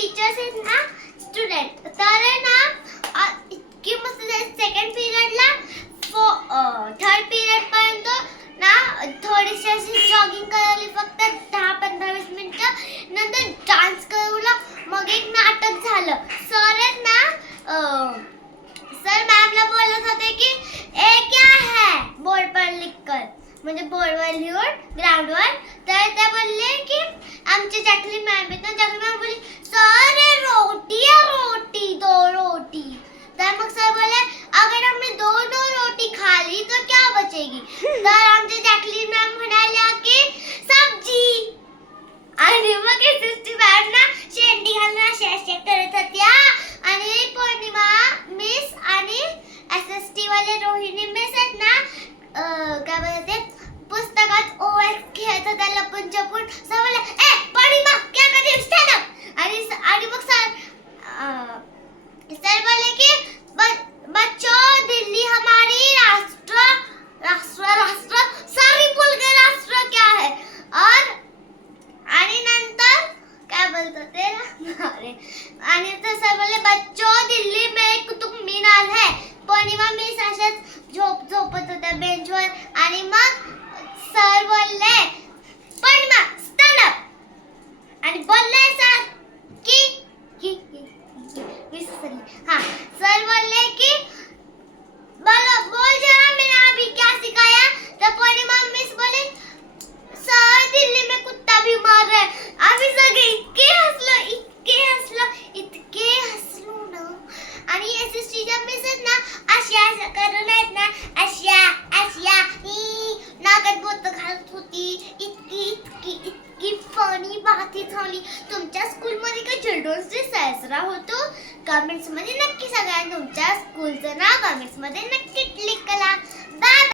teachers आहेत ना student तर आहे ना इतकी मस्त सेकंड पिरियडला थर्ड पिरियड पर्यंत ना थोडीशी अशी जॉगिंग करायला फक्त 10-15-20 मिनिटं नंतर डान्स करूला मग एक नाटक झालं सर आहेत ना सर मॅमला बोलत होते की ए क्या है बोर्ड पर लिखकर म्हणजे बोर्डवर लिहून ग्राउंडवर तर ते बोलले की आमची जॅकलिन मॅम आहेत ना जॅकलिन मॅम बोलली सर ये रोटी है रोटी 2 रोटी तर मग सर बोले अगर हमने 2 रोटी खा ली तो क्या बचेगी तर आमची जॅकलिन मॅम म्हणाल्या की सब्जी आणि मग एसएसटी मॅम ना शेंडी घालून अशा करत होत्या आणि पौर्णिमा मिस आणि एसएसटी वाले रोहिणी मिस आहेत ना काय बोलते पुस्तकात ओएक्स खेळत होत्या लपून छपून सर बोले ए पौर्णिमा क्या कर रही है स्टैंड अप आणि मग सर बोले कि बच्चों दिल्ली हमारी राष्ट्र राष्ट्र राष्ट्र सारी भूल गए राष्ट्र क्या है और आणि नंतर काय बोलतो ते अरे आणि तर सर बोले बच्चों दिल्ली में एक कुतुब मीनार है पौर्णिमा मिस अशाच झोपत होत्या बेंचवर आणि मग सर बोलले पौर्णिमा स्टँड अप आणि बोलले सर की विसरली हाँ सर बोलले कि बोल जरा मैंने अभी क्या सिखाया तो पौर्णिमा मिस बोले सर दिल्ली में कुत्ता बीमार है आम्ही सगळे इतके हसलो ना आणि एसएसटीच्या मिसेस ना अशा करून आहेत ना अशा नाकात बोट घालत होती इतकी फनी बातही झाली तुमच्या स्कूलमध्ये काही चिल्ड्रन्स डे साजरा होतो कमेंट्स मध्ये नक्की सांगा तुमच्या स्कूलचं नाव कमेंट्स मध्ये नक्की क्लिक करा बाय